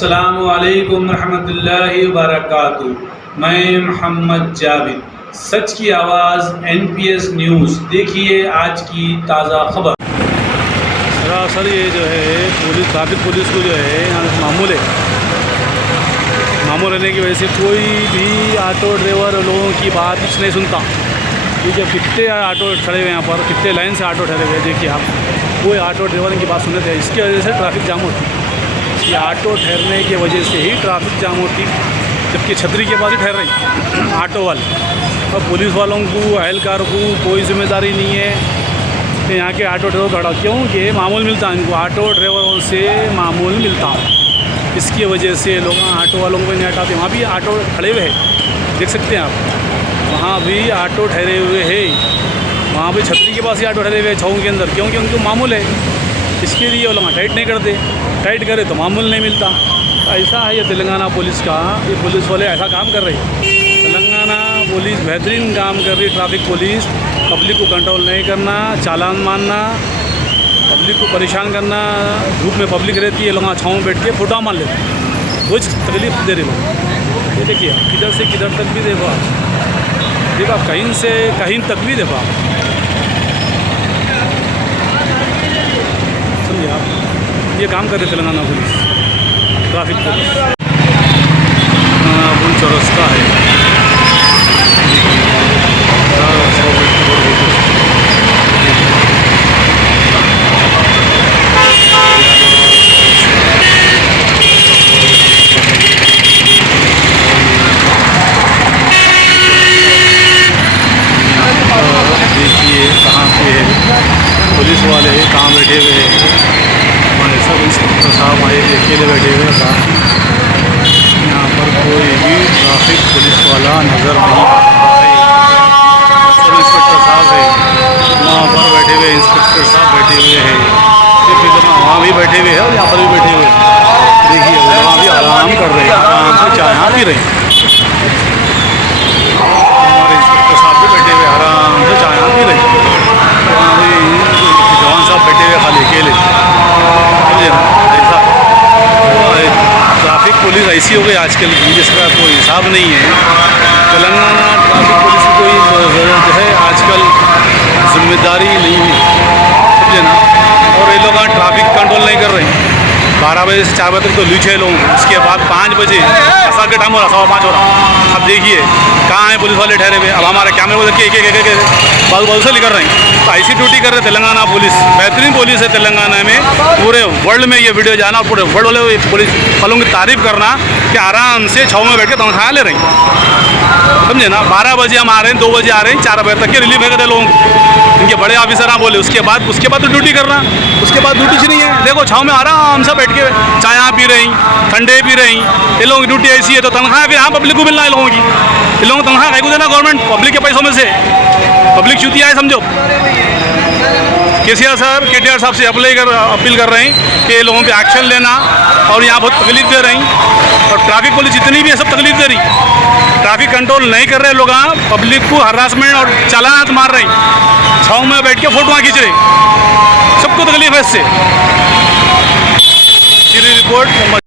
अस्सलामुअलैकुम रहमतुल्लाहि वबरकातुहू। मैं मोहम्मद जावेद, सच की आवाज़ NPS न्यूज़। देखिए आज की ताज़ा खबर। सरासर ये जो है ट्रैफिक पुलिस को जो है यहाँ मामूल रहने की वजह से कोई भी ऑटो ड्राइवर लोगों की बात कुछ नहीं सुनता। देखिए कितने ऑटो खड़े हुए यहाँ पर, कितने लाइन से ऑटो ठहरे हुए। देखिए आप, कोई ऑटो ड्राइवर की बात सुनते हैं। इसकी वजह से ट्रैफिक जाम होती है। ये ऑटो ठहरने की वजह से ही ट्रैफिक जाम होती, जबकि छतरी के पास ही ठहर रही ऑटो वाले। और पुलिस वालों को, एहलकार को कोई जिम्मेदारी नहीं है कि यहाँ के ऑटो ड्राइवर खड़ा, क्योंकि मामूल मिलता है इनको, ऑटो ड्राइवरों से मामूल मिलता। इसकी वजह से लोग ऑटो वालों को नहीं हटाते। वहाँ भी ऑटो खड़े हुए हैं, देख सकते हैं आप, वहाँ भी ऑटो ठहरे हुए हैं। वहाँ भी छतरी के पास ही ऑटो ठहरे हुए हैं छाँव के अंदर, क्योंकि उनको मामूल है। इसके लिए वो लोग टाइट नहीं करते, टाइट करे तो मामूल नहीं मिलता। ऐसा है ये तेलंगाना पुलिस का। ये पुलिस वाले ऐसा काम कर रहे हैं। तेलंगाना पुलिस बेहतरीन काम कर रही है। ट्रैफिक पुलिस पब्लिक को कंट्रोल नहीं करना, चालान मारना, पब्लिक को परेशान करना। धूप में पब्लिक रहती है, लोग छाँव में बैठ के फोटो मान लेते हैं, कुछ तकलीफ दे रहे लोग। ये देखिए किधर से किधर तक भी देखो आप, कहीं से कहीं तक भी देखो आप, समझिए आप। ये काम कर रहे तेलंगाना पुलिस, ट्रैफिक पुलिस। पुल चौरस्ता है, देखिए कहाँ पे है पुलिस वाले, कहाँ बैठे हुए हैं। हमारे सब इंस्पेक्टर साहब आए अकेले बैठे हुए हैं। यहाँ पर कोई भी ट्रैफिक पुलिस वाला नज़र नहीं आ रहा है। सब इंस्पेक्टर साहब है, वहाँ पर बैठे हुए इंस्पेक्टर साहब बैठे हुए हैं। वहाँ भी बैठे हुए हैं और यहाँ पर भी बैठे हुए हैं। देखिए वहाँ भी आराम कर रहे हैं, आराम से चाय यहाँ पी रहे हैं। हमारे इंस्पेक्टर साहब भी बैठे हुए आराम से चाय यहाँ पी रहे हैं। वहाँ भी जवान साहब बैठे हुए खाली अकेले, समझे ना। ऐसा ट्रैफिक पुलिस ऐसी हो गई आजकल की जिसका कोई हिसाब नहीं है। तेलंगाना ट्रैफिक पुलिस की कोई जो है आजकल जिम्मेदारी नहीं है, समझे ना। और ये लोग ट्रैफिक कंट्रोल नहीं कर रहे हैं। 12 बजे से 4 बजे तक तो लूच है लोग, उसके बाद 5 बजे ऐसा के टाइम हो रहा, 5:15 हो रहा। अब देखिए कहाँ हैं पुलिस वाले ठहरे हुए। अब हमारे कैमरे को देखिए एक बाजू से निकल रहे हैं। तो ऐसी ड्यूटी कर रहे तेलंगाना पुलिस। बेहतरीन पुलिस है तेलंगाना में। पूरे वर्ल्ड में ये वीडियो जाना और पूरे वर्ल्ड वाले पुलिस वालों की तारीफ़ करना कि आराम से छाँव में बैठ के तनख्वाह ले रहे हैं, समझे ना। 12 बजे हम आ रहे हैं, 2 बजे आ रहे हैं, 4 बजे तक के रिलीफ है करते लोगों को। इनके बड़े ऑफिसर ना बोले, उसके बाद तो ड्यूटी करना, उसके बाद ड्यूटी नहीं है। देखो छाँव में आराम से बैठ के चाय पी रही, ठंडे पी रही। ये लोगों की ड्यूटी ऐसी है, तो तनख्वाह फिर हाँ पब्लिक को मिलना है लोगों की। इन लोगों को तनख्वाह कहीं को देना गवर्नमेंट, पब्लिक के पैसों में से। पब्लिक चूतिया है समझो। KTR साहब से अपील कर रहे हैं कि लोगों पे एक्शन लेना, और यहाँ बहुत तकलीफ दे रही। और ट्रैफिक पुलिस जितनी भी है सब तकलीफ दे रही। ट्रैफिक कंट्रोल नहीं कर रहे लोग, पब्लिक को हरासमेंट और चालान मार रहे, छाँव में बैठ के फोटोआँ खींच रहे, सबको तकलीफ है इससे। रिपोर्ट मोहम्मद